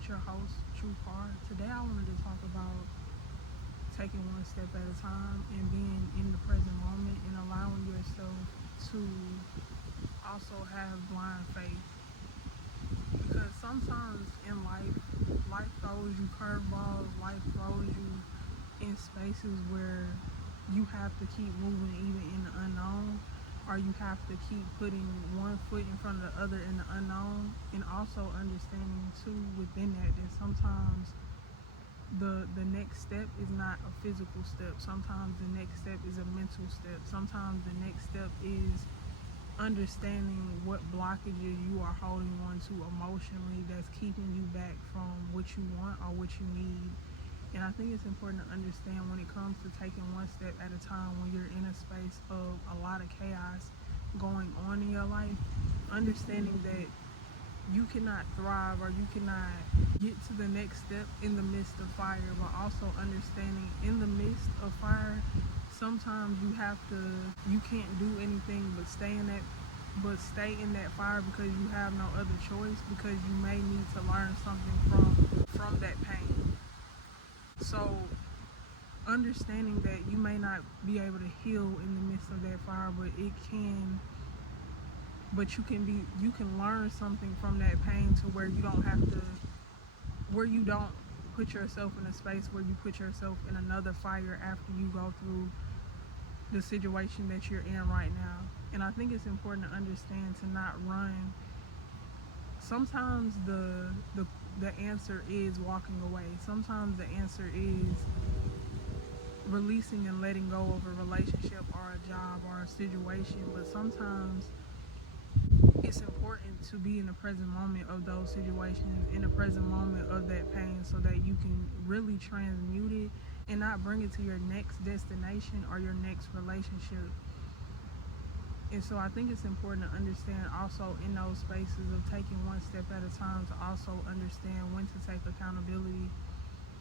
with your host, True Car. Today I wanted to talk about taking one step at a time and being in the present moment and allowing yourself to also have blind faith. Because sometimes in life throws you curveballs, life throws you in spaces where you have to keep moving even in the unknown, or you have to keep putting one foot in front of the other in the unknown, and also understanding too within that sometimes the next step is not a physical step. Sometimes the next step is a mental step. Sometimes the next step is understanding what blockages you are holding on to emotionally that's keeping you back from what you want or what you need. And I think it's important to understand when it comes to taking one step at a time, when you're in a space of a lot of chaos going on in your life, understanding that you cannot thrive or you cannot get to the next step in the midst of fire, but also understanding in the midst of fire, sometimes you can't do anything but stay in that fire because you have no other choice, because you may need to learn something from that pain. So understanding that you may not be able to heal in the midst of that fire, but you can learn something from that pain to where you don't put yourself in a space where you put yourself in another fire after you go through the situation that you're in right now. And I think it's important to understand to not run. Sometimes the answer is walking away. Sometimes the answer is releasing and letting go of a relationship or a job or a situation. But sometimes it's important to be in the present moment of those situations, in the present moment of that pain, so that you can really transmute it and not bring it to your next destination or your next relationship. And so I think it's important to understand also in those spaces of taking one step at a time, to also understand when to take accountability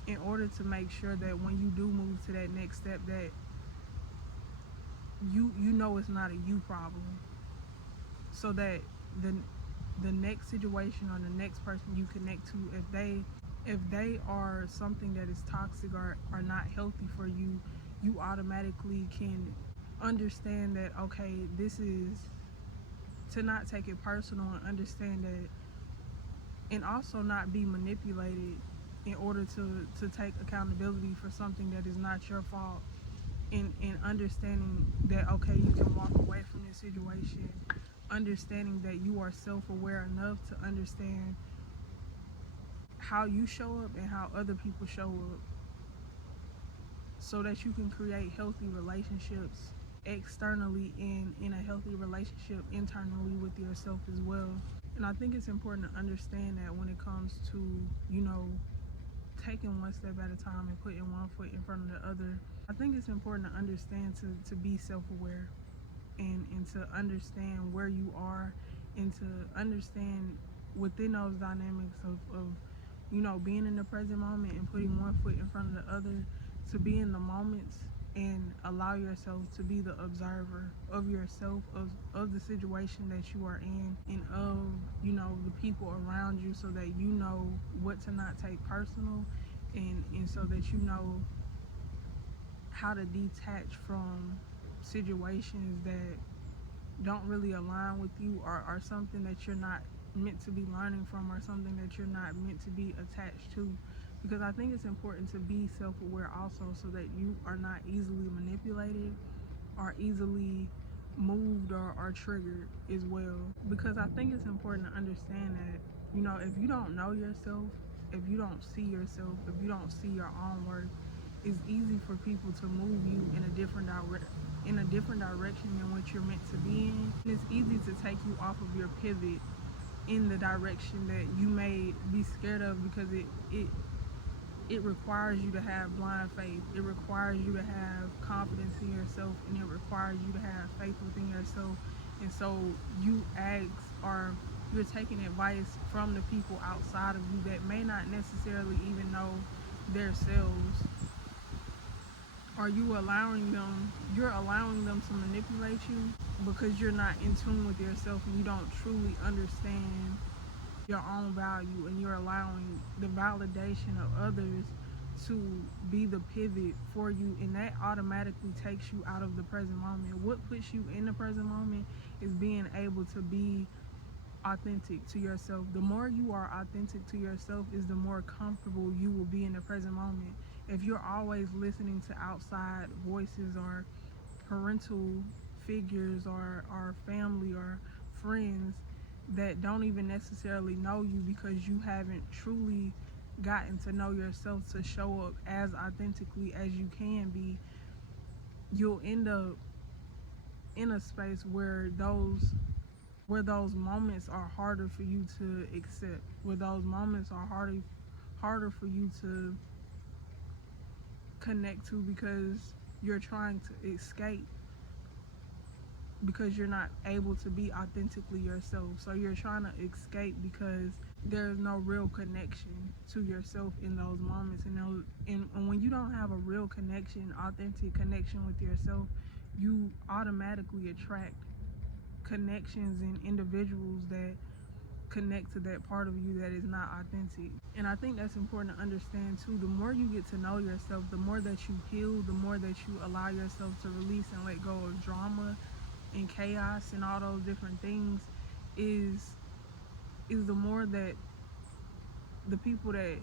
in order to make sure that when you do move to that next step, that you know it's not a you problem, so that the next situation or the next person you connect to, if they are something that is toxic or not healthy for you, you automatically can understand that, okay, this is to not take it personal, and understand that, and also not be manipulated in order to take accountability for something that is not your fault, and understanding that, okay, you can walk away from this situation, understanding that you are self-aware enough to understand how you show up and how other people show up, so that you can create healthy relationships externally and in a healthy relationship internally with yourself as well. And I think it's important to understand that when it comes to, taking one step at a time and putting one foot in front of the other, I think it's important to understand to be self-aware and to understand where you are, and to understand within those dynamics of being in the present moment and putting one foot in front of the other, to be in the moments and allow yourself to be the observer of yourself, of the situation that you are in, and of the people around you, so that you know what to not take personal, and so that you know how to detach from situations that don't really align with you, or something that you're not meant to be learning from, or something that you're not meant to be attached to. Because I think it's important to be self-aware also, so that you are not easily manipulated or easily moved or triggered as well. Because I think it's important to understand that, if you don't know yourself, if you don't see yourself, if you don't see your own worth, it's easy for people to move you in a different direction than what you're meant to be in. And it's easy to take you off of your pivot in the direction that you may be scared of, because it requires you to have blind faith. It requires you to have confidence in yourself, and it requires you to have faith within yourself. And so you ask, or you're taking advice from the people outside of you that may not necessarily even know themselves. You're allowing them to manipulate you because you're not in tune with yourself, and you don't truly understand your own value, and you're allowing the validation of others to be the pivot for you, and that automatically takes you out of the present moment. What puts you in the present moment is being able to be authentic to yourself. The more you are authentic to yourself is the more comfortable you will be in the present moment. If you're always listening to outside voices or parental figures or family or friends that don't even necessarily know you because you haven't truly gotten to know yourself to show up as authentically as you can be, you'll end up in a space where those moments are harder for you to accept, where those moments are harder for you to connect to, because you're trying to escape, because you're not able to be authentically yourself. So you're trying to escape because there's no real connection to yourself in those moments. And when you don't have a real connection, authentic connection with yourself, you automatically attract connections and individuals that connect to that part of you that is not authentic. And I think that's important to understand too. The more you get to know yourself, the more that you heal, the more that you allow yourself to release and let go of drama and chaos and all those different things, is the more that the people that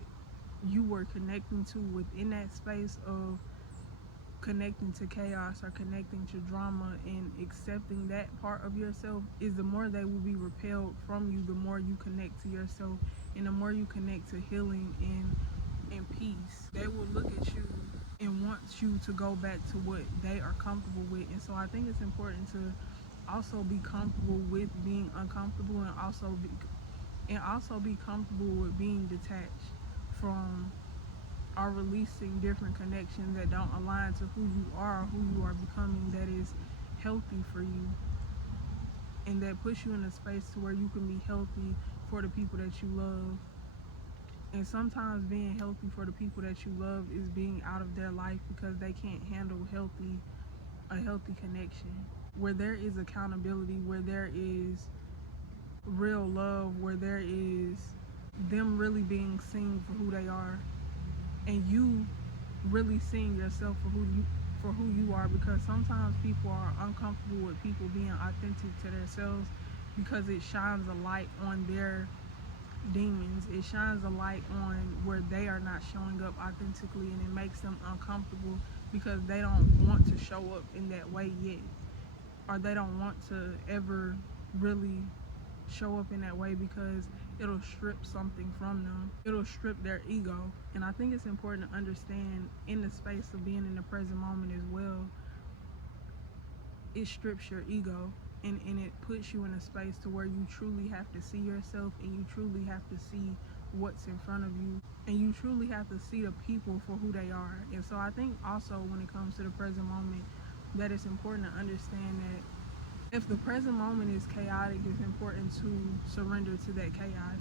you were connecting to within that space of connecting to chaos or connecting to drama and accepting that part of yourself, is the more they will be repelled from you, the more you connect to yourself, and the more you connect to healing and peace. They will look at you and want you to go back to what they are comfortable with. And so I think it's important to also be comfortable with being uncomfortable, and also be comfortable with being detached from or releasing different connections that don't align to who you are becoming, that is healthy for you and that puts you in a space to where you can be healthy for the people that you love. And sometimes being healthy for the people that you love is being out of their life because they can't handle a healthy connection where there is accountability, where there is real love, where there is them really being seen for who they are, and you really seeing yourself for who you are. Because sometimes people are uncomfortable with people being authentic to themselves because it shines a light on their demons. It shines a light on where they are not showing up authentically, and it makes them uncomfortable because they don't want to show up in that way yet, or they don't want to ever really show up in that way because it'll strip something from them. It'll strip their ego. And I think it's important to understand, in the space of being in the present moment as well, it strips your ego, and it puts you in a space to where you truly have to see yourself, and you truly have to see what's in front of you, and you truly have to see the people for who they are. And so I think also when it comes to the present moment, that it's important to understand that if the present moment is chaotic, it's important to surrender to that chaos.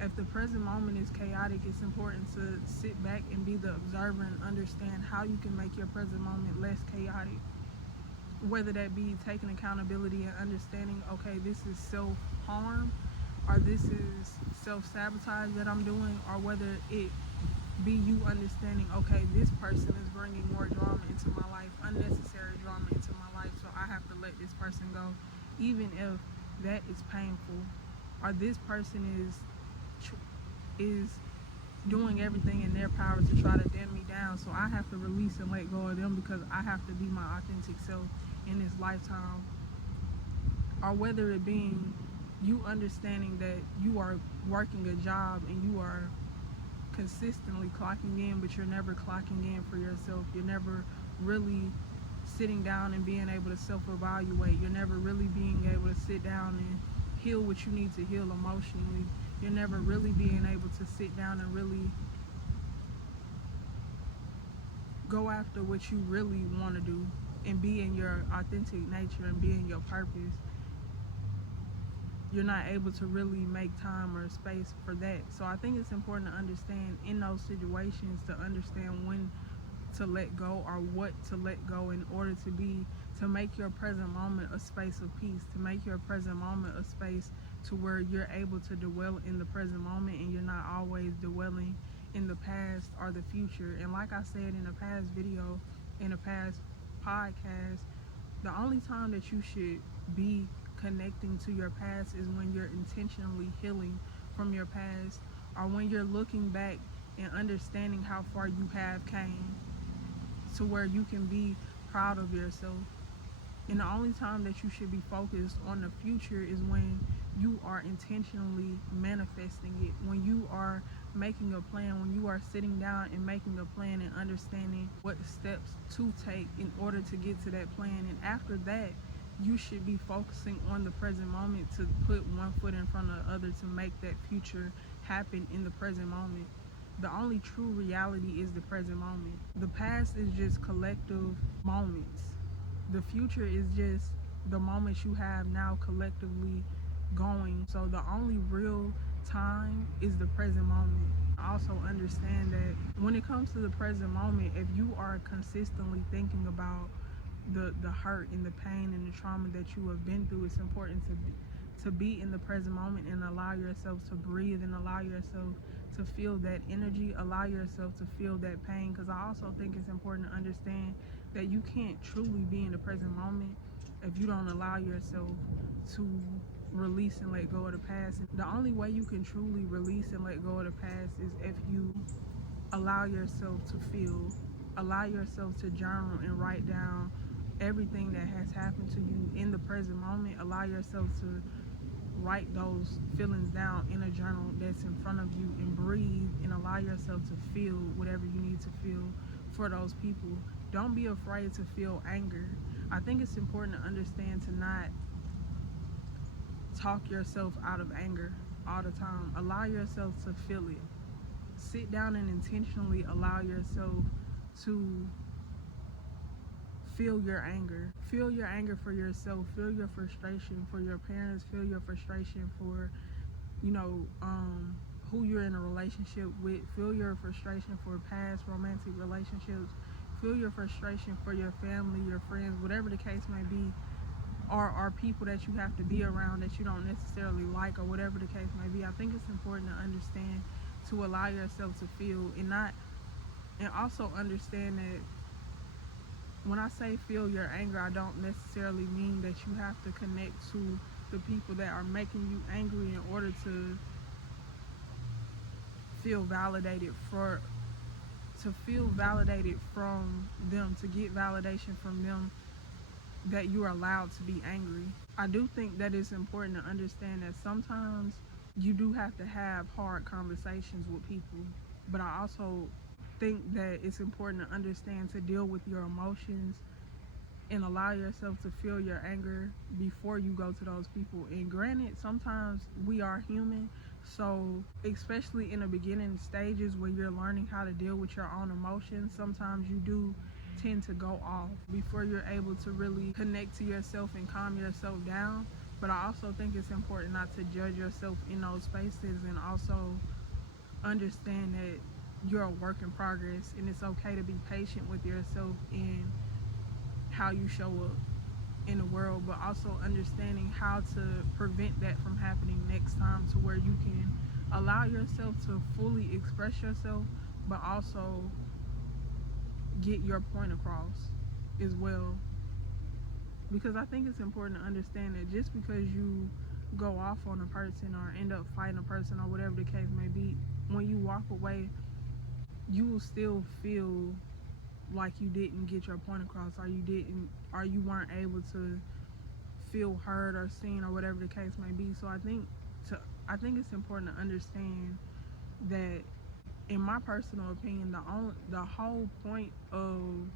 If the present moment is chaotic, it's important to sit back and be the observer and understand how you can make your present moment less chaotic. Whether that be taking accountability and understanding, okay, this is self-harm, or this is self-sabotage that I'm doing, or whether it be you understanding, okay, this person is bringing more drama into my life, unnecessary drama into my life, so I have to let this person go, even if that is painful, or this person is doing everything in their power to try to dim me down, so I have to release and let go of them because I have to be my authentic self in this lifetime. Or whether it being you understanding that you are working a job and you are consistently clocking in, but you're never clocking in for yourself. You're never really sitting down and being able to self-evaluate. You're never really being able to sit down and heal what you need to heal emotionally. You're never really being able to sit down and really go after what you really want to do and be in your authentic nature and be in your purpose. You're not able to really make time or space for that. So I think it's important to understand in those situations, to understand when to let go or what to let go in order to make your present moment a space of peace, to make your present moment a space to where you're able to dwell in the present moment and you're not always dwelling in the past or the future. And like I said in a past video, in a past podcast, the only time that you should be connecting to your past is when you're intentionally healing from your past, or when you're looking back and understanding how far you have came to where you can be proud of yourself. And the only time that you should be focused on the future is when you are intentionally manifesting it, when you are making a plan, when you are sitting down and making a plan and understanding what steps to take in order to get to that plan. And after that, you should be focusing on the present moment to put one foot in front of the other to make that future happen in the present moment. The only true reality is the present moment. The past is just collective moments. The future is just the moments you have now collectively going. So the only real time is the present moment. I also understand that when it comes to the present moment, if you are consistently thinking about the hurt and the pain and the trauma that you have been through, it's important to be in the present moment and allow yourself to breathe and allow yourself to feel that energy, allow yourself to feel that pain. Because I also think it's important to understand that you can't truly be in the present moment if you don't allow yourself to release and let go of the past. And the only way you can truly release and let go of the past is if you allow yourself to feel, allow yourself to journal and write down everything that has happened to you in the present moment. Allow yourself to write those feelings down in a journal that's in front of you, and breathe and allow yourself to feel whatever you need to feel for those people. Don't be afraid to feel anger. I think it's important to understand to not talk yourself out of anger all the time. Allow yourself to feel it. Sit down and intentionally allow yourself to feel your anger. Feel your anger for yourself. Feel your frustration for your parents. Feel your frustration for, who you're in a relationship with. Feel your frustration for past romantic relationships. Feel your frustration for your family, your friends, whatever the case may be, or people that you have to be around that you don't necessarily like, or whatever the case may be. I think it's important to understand, to allow yourself to feel, and also understand that when I say feel your anger, I don't necessarily mean that you have to connect to the people that are making you angry in order to feel validated from them, to get validation from them that you are allowed to be angry. I do think that it's important to understand that sometimes you do have to have hard conversations with people, but I also think that it's important to understand to deal with your emotions and allow yourself to feel your anger before you go to those people. And granted, sometimes we are human, so especially in the beginning stages where you're learning how to deal with your own emotions, sometimes you do tend to go off before you're able to really connect to yourself and calm yourself down. But I also think it's important not to judge yourself in those spaces, and also understand that you're a work in progress, and it's okay to be patient with yourself and how you show up in the world, but also understanding how to prevent that from happening next time, to where you can allow yourself to fully express yourself, but also get your point across as well. Because I think it's important to understand that just because you go off on a person or end up fighting a person or whatever the case may be, when you walk away, you will still feel like you didn't get your point across, or you weren't able to feel heard or seen, or whatever the case may be. So I think it's important to understand that, in my personal opinion, the whole point of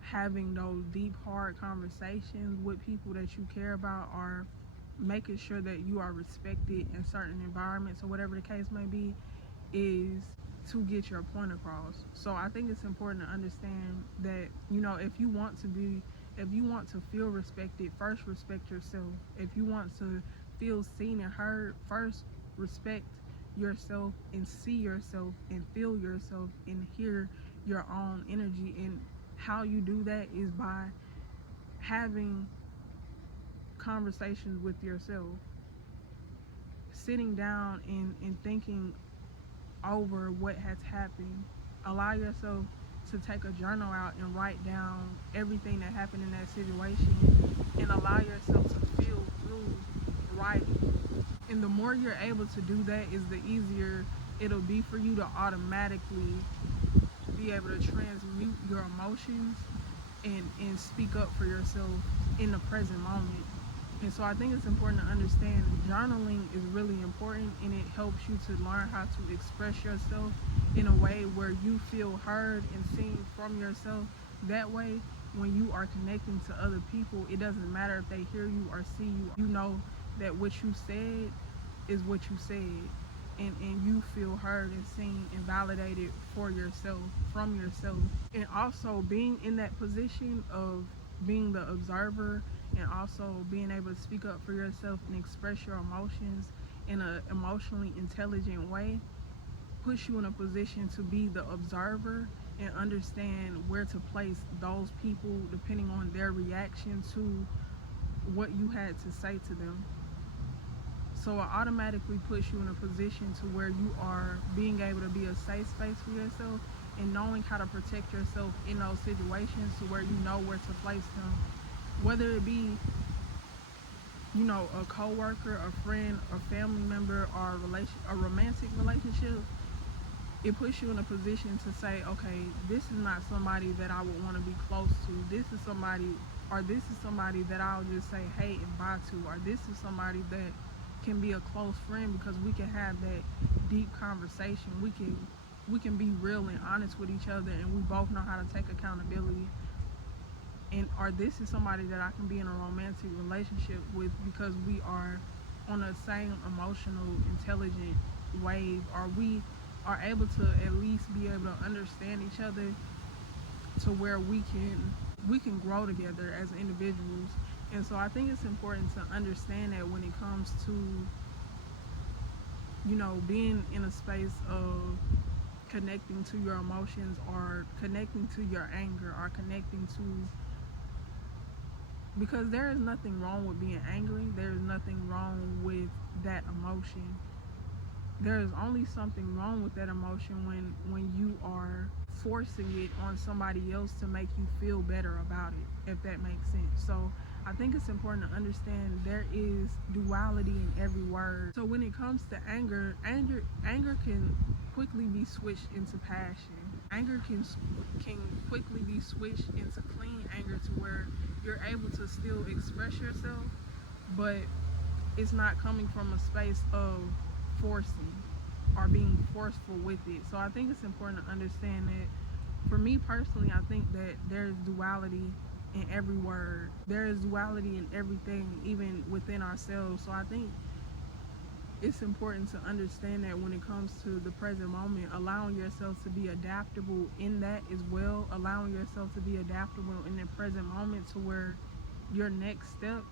having those deep, hard conversations with people that you care about, are making sure that you are respected in certain environments, or whatever the case may be, is to get your point across. So I think it's important to understand that, if you want to feel respected, first respect yourself. If you want to feel seen and heard, first respect yourself and see yourself and feel yourself and hear your own energy. And how you do that is by having conversations with yourself. sitting down and thinking over what has happened. Allow yourself to take a journal out and write down everything that happened in that situation, and allow yourself to feel through writing. And the more you're able to do that, is the easier it'll be for you to automatically be able to transmute your emotions and speak up for yourself in the present moment. And so I think it's important to understand journaling is really important, and it helps you to learn how to express yourself in a way where you feel heard and seen from yourself. That way, when you are connecting to other people, it doesn't matter if they hear you or see you. You know that what you said is what you said, and you feel heard and seen and validated for yourself, from yourself. And also being in that position of being the observer, and also being able to speak up for yourself and express your emotions in an emotionally intelligent way, puts you in a position to be the observer and understand where to place those people depending on their reaction to what you had to say to them. So it automatically puts you in a position to where you are being able to be a safe space for yourself, and knowing how to protect yourself in those situations to where you know where to place them. Whether it be, a coworker, a friend, a family member, or a romantic relationship, it puts you in a position to say, okay, this is not somebody that I would want to be close to. This is somebody that I'll just say hey and bye to, or this is somebody that can be a close friend because we can have that deep conversation. We can be real and honest with each other, and we both know how to take accountability. Or this is somebody that I can be in a romantic relationship with because we are on the same emotional, intelligent wave, or we are able to at least be able to understand each other to where we can grow together as individuals. And so I think it's important to understand that when it comes to, being in a space of connecting to your emotions, or connecting to your anger, or connecting to, because there is nothing wrong with being angry. There is nothing wrong with that emotion. There is only something wrong with that emotion when you are forcing it on somebody else to make you feel better about it, if that makes sense. So I think it's important to understand there is duality in every word. So when it comes to anger can quickly be switched into passion. Anger can quickly be switched into clean anger, to where you're able to still express yourself, but it's not coming from a space of forcing or being forceful with it. So I think it's important to understand that for me personally, I think that there's duality in every word. There is duality in everything, even within ourselves. So I think it's important to understand that when it comes to the present moment, allowing yourself to be adaptable in that as well, allowing yourself to be adaptable in the present moment to where your next step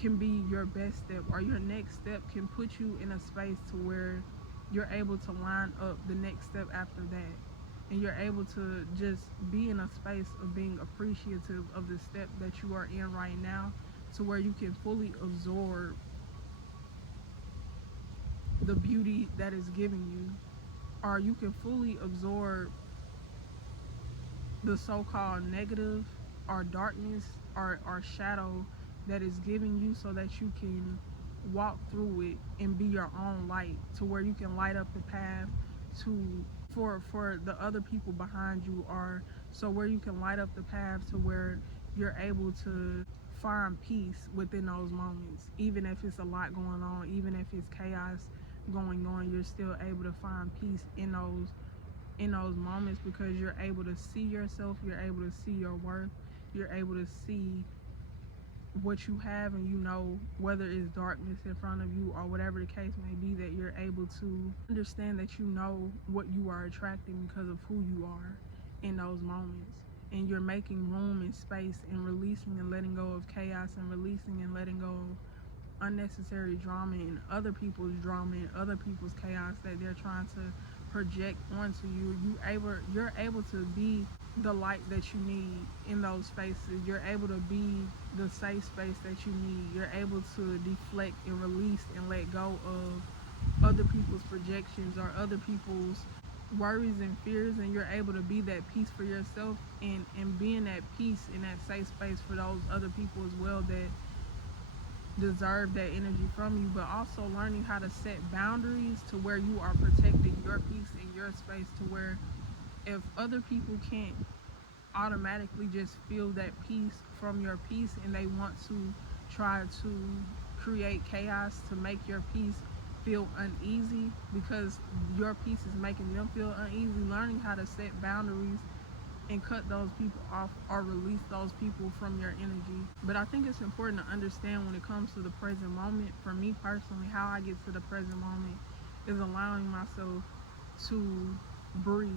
can be your best step, or your next step can put you in a space to where you're able to line up the next step after that, and you're able to just be in a space of being appreciative of the step that you are in right now, to where you can fully absorb the beauty that is giving you, or you can fully absorb the so-called negative or darkness or shadow that is giving you, so that you can walk through it and be your own light, to where you can light up the path for the other people behind you, or so where you can light up the path to where you're able to find peace within those moments. Even if it's a lot going on, even if it's chaos going on, you're still able to find peace in those moments, because you're able to see yourself, you're able to see your worth, you're able to see what you have, and whether it's darkness in front of you or whatever the case may be, that you're able to understand that what you are attracting because of who you are in those moments. And you're making room and space, and releasing and letting go of chaos, and releasing and letting go of unnecessary drama and other people's drama and other people's chaos that they're trying to project onto you. You're able to be the light that you need in those spaces. You're able to be the safe space that you need. You're able to deflect and release and let go of other people's projections or other people's worries and fears, and you're able to be that peace for yourself and being that peace in that safe space for those other people as well that deserve that energy from you. But also learning how to set boundaries to where you are protecting your peace in your space, to where if other people can't automatically just feel that peace from your peace and they want to try to create chaos to make your peace feel uneasy because your peace is making them feel uneasy, learning how to set boundaries and cut those people off or release those people from your energy. But I think it's important to understand when it comes to the present moment, for me personally, how I get to the present moment is allowing myself to breathe.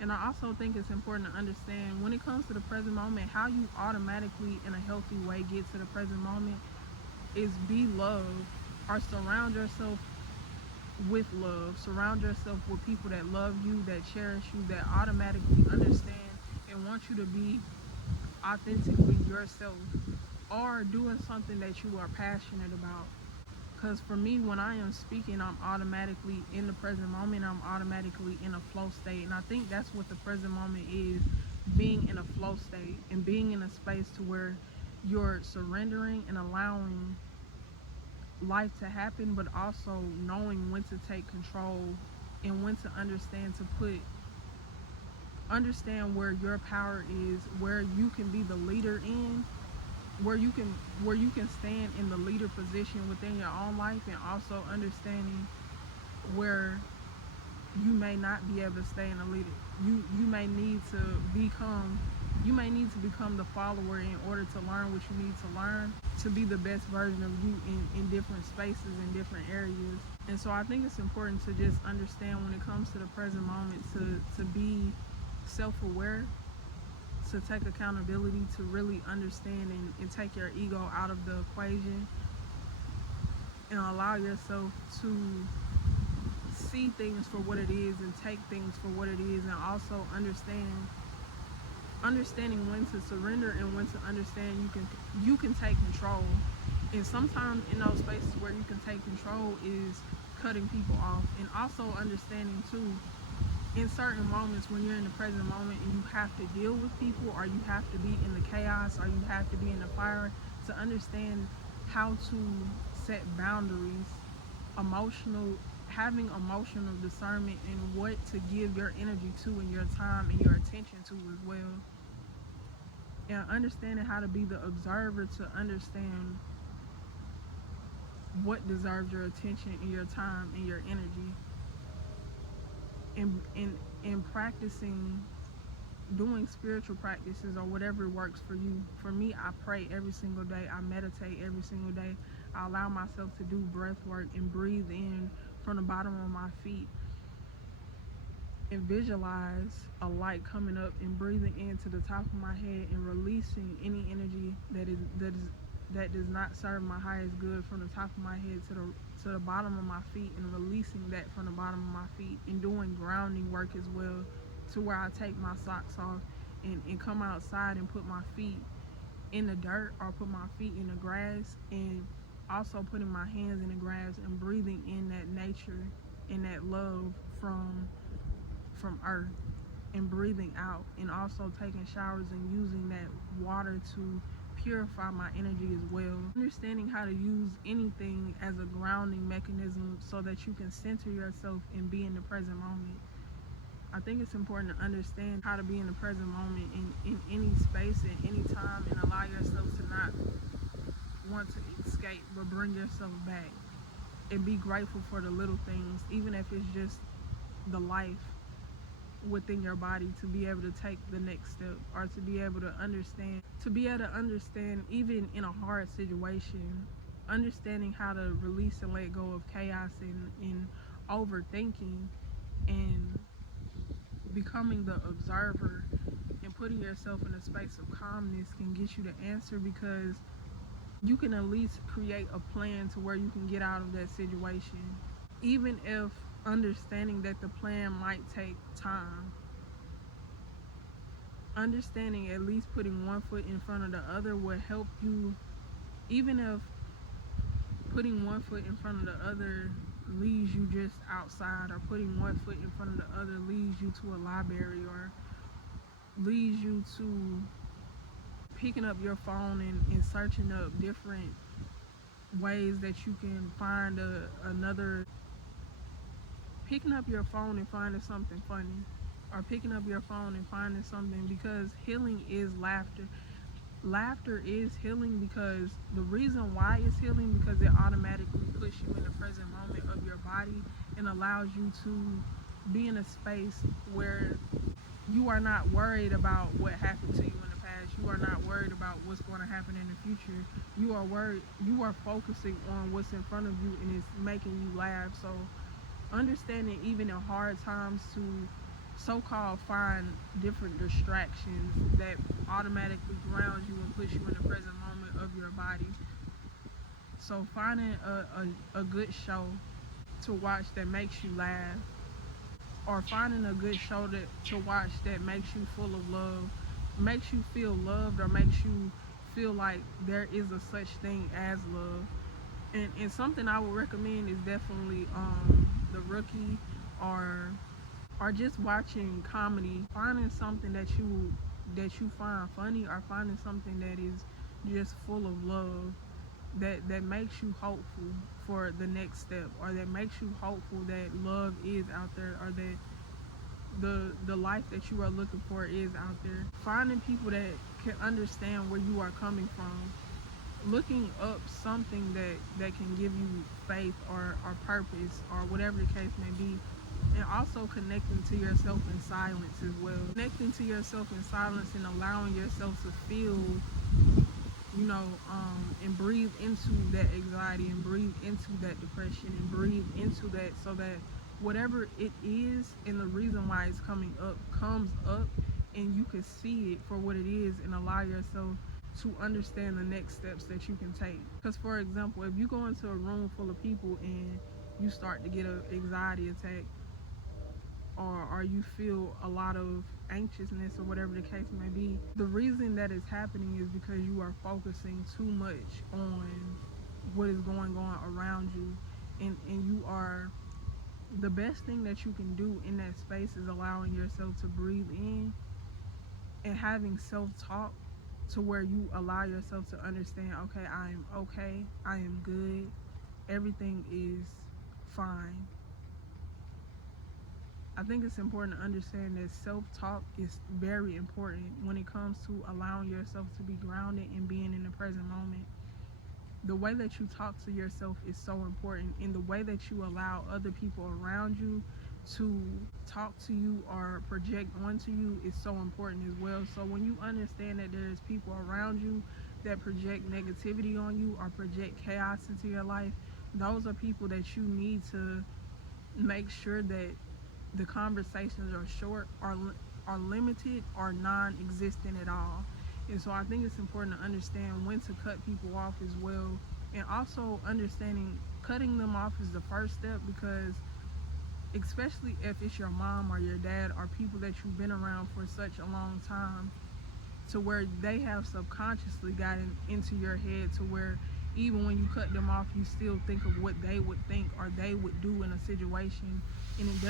And I also think it's important to understand when it comes to the present moment, how you automatically in a healthy way get to the present moment is be love, or surround yourself with love. Surround yourself with people that love you, that cherish you, that automatically understand and want you to be authentically yourself or doing something that you are passionate about. Because for me, when I am speaking, I'm automatically in the present moment. I'm automatically in a flow state. And I think that's what the present moment is, being in a flow state and being in a space to where you're surrendering and allowing life to happen, but also knowing when to take control and when to understand where your power is, where you can be the leader in, where you can stand in the leader position within your own life, and also understanding where you may not be able to stay in a leader. You may need to become the follower in order to learn what you need to learn to be the best version of you in different spaces, in different areas. And so I think it's important to just understand when it comes to the present moment to be self-aware, to take accountability, to really understand and take your ego out of the equation and allow yourself to see things for what it is and take things for what it is, and also understanding when to surrender and when to understand you can take control. And sometimes in those spaces where you can take control is cutting people off, and also understanding too, in certain moments when you're in the present moment and you have to deal with people, or you have to be in the chaos, or you have to be in the fire, to understand how to set boundaries, having emotional discernment, and what to give your energy to and your time and your attention to as well. And understanding how to be the observer to understand what deserves your attention and your time and your energy. And practicing, doing spiritual practices or whatever works for you. For me, I pray every single day. I meditate every single day. I allow myself to do breath work and breathe in from the bottom of my feet and visualize a light coming up and breathing into the top of my head and releasing any energy that does not serve my highest good from the top of my head to the bottom of my feet, and releasing that from the bottom of my feet, and doing grounding work as well, to where I take my socks off and come outside and put my feet in the dirt or put my feet in the grass, and also putting my hands in the grass and breathing in that nature and that love from earth, and breathing out, and also taking showers and using that water to purify my energy as well. Understanding how to use anything as a grounding mechanism so that you can center yourself and be in the present moment. I think it's important to understand how to be in the present moment in any space at any time, and allow yourself to not want to escape, but bring yourself back, and be grateful for the little things, even if it's just the life within your body, to be able to take the next step, or to be able to understand even in a hard situation, understanding how to release and let go of chaos and overthinking, and becoming the observer and putting yourself in a space of calmness can get you the answer, because you can at least create a plan to where you can get out of that situation. Even if understanding that the plan might take time. Understanding at least putting one foot in front of the other will help you, even if putting one foot in front of the other leaves you just outside, or putting one foot in front of the other leads you to a library, or leads you to picking up your phone and searching up different ways that you can find another, picking up your phone and finding something funny, or picking up your phone and finding something, because healing is laughter. Laughter is healing, because the reason why it's healing, because it automatically puts you in the present moment of your body and allows you to be in a space where you are not worried about what happened to you in the past. You are not worried about what's going to happen in the future. You are focusing on what's in front of you, and it's making you laugh. So understanding, even in hard times, to so-called find different distractions that automatically ground you and push you in the present moment of your body. So finding a good show to watch that makes you laugh, or finding a good show to watch that makes you full of love, makes you feel loved, or makes you feel like there is a such thing as love. And something I would recommend is definitely The Rookie, or just watching comedy, finding something that you find funny, or finding something that is just full of love, that makes you hopeful for the next step, or that makes you hopeful that love is out there, or that the life that you are looking for is out there. Finding people that can understand where you are coming from, looking up something that can give you faith or purpose, or whatever the case may be. And also connecting to yourself in silence as well. Connecting to yourself in silence and allowing yourself to feel, and breathe into that anxiety, and breathe into that depression, and breathe into that, so that whatever it is and the reason why it's coming up comes up, and you can see it for what it is, and allow yourself to understand the next steps that you can take. Because, for example, if you go into a room full of people and you start to get an anxiety attack, or you feel a lot of anxiousness, or whatever the case may be, the reason that is happening is because you are focusing too much on what is going on around you. And you are, the best thing that you can do in that space is allowing yourself to breathe in and having self-talk, to where you allow yourself to understand, okay, I am okay, I am good, everything is fine. I think it's important to understand that self-talk is very important when it comes to allowing yourself to be grounded and being in the present moment. The way that you talk to yourself is so important, and the way that you allow other people around you to talk to you or project onto you is so important as well. So when you understand that there's people around you that project negativity on you or project chaos into your life, those are people that you need to make sure that the conversations are short, are limited, or non-existent at all. And so I think it's important to understand when to cut people off as well, and also understanding cutting them off is the first step, because especially if it's your mom or your dad, or people that you've been around for such a long time, to where they have subconsciously gotten into your head, to where even when you cut them off, you still think of what they would think or they would do in a situation, and it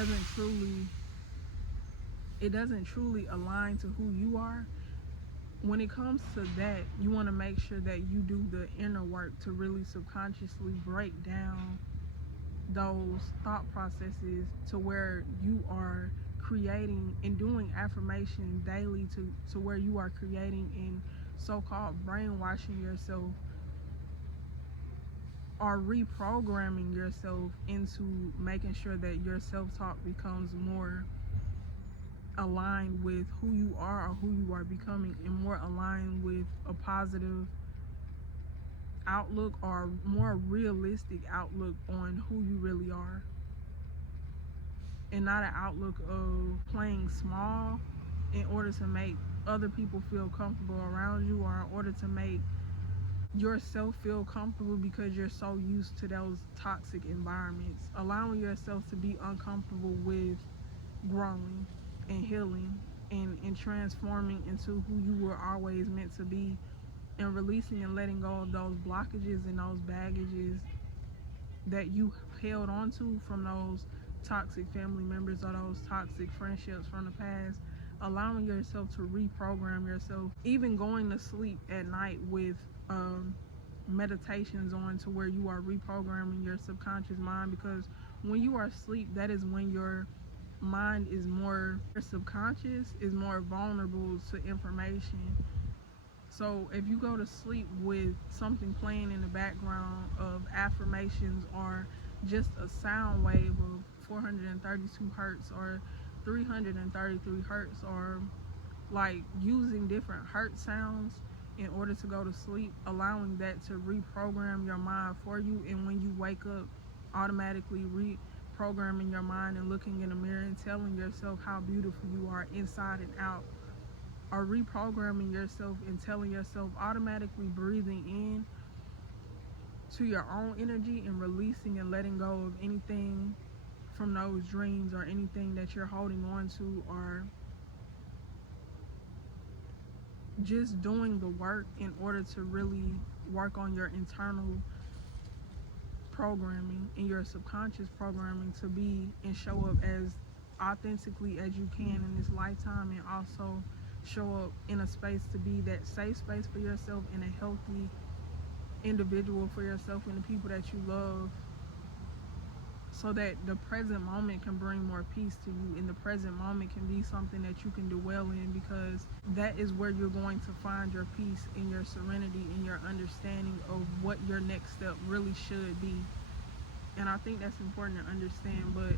doesn't truly align to who you are. When it comes to that, you want to make sure that you do the inner work to really subconsciously break down those thought processes, to where you are creating and doing affirmation daily, to where you are creating and so-called brainwashing yourself, or reprogramming yourself into making sure that your self-talk becomes more aligned with who you are or who you are becoming, and more aligned with a positive outlook, or more realistic outlook on who you really are, and not an outlook of playing small in order to make other people feel comfortable around you, or in order to make yourself feel comfortable because you're so used to those toxic environments. Allowing yourself to be uncomfortable with growing and healing and transforming into who you were always meant to be, and releasing and letting go of those blockages and those baggages that you held onto from those toxic family members or those toxic friendships from the past. Allowing yourself to reprogram yourself, even going to sleep at night with meditations on, to where you are reprogramming your subconscious mind, because when you are asleep, that is when your mind is more, your subconscious is more vulnerable to information. So if you go to sleep with something playing in the background of affirmations, or just a sound wave of 432 hertz or 333 hertz, or like using different hertz sounds in order to go to sleep, allowing that to reprogram your mind for you, and when you wake up, automatically reprogramming your mind and looking in the mirror and telling yourself how beautiful you are inside and out, or reprogramming yourself and telling yourself, automatically breathing in to your own energy and releasing and letting go of anything from those dreams or anything that you're holding on to, or just doing the work in order to really work on your internal programming and your subconscious programming to be and show up as authentically as you can in this lifetime, and also show up in a space to be that safe space for yourself and a healthy individual for yourself and the people that you love, so that the present moment can bring more peace to you, and the present moment can be something that you can dwell in, because that is where you're going to find your peace and your serenity and your understanding of what your next step really should be. And I think that's important to understand. But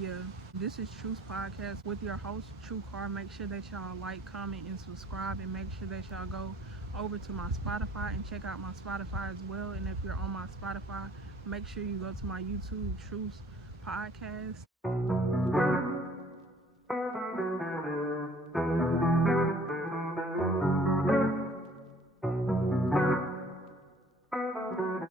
yeah, this is Truth Podcast with your host, True Car. Make sure that y'all like, comment, and subscribe, and make sure that y'all go over to my Spotify and check out my Spotify as well. And if you're on my Spotify, make sure you go to my YouTube, Truth Podcast.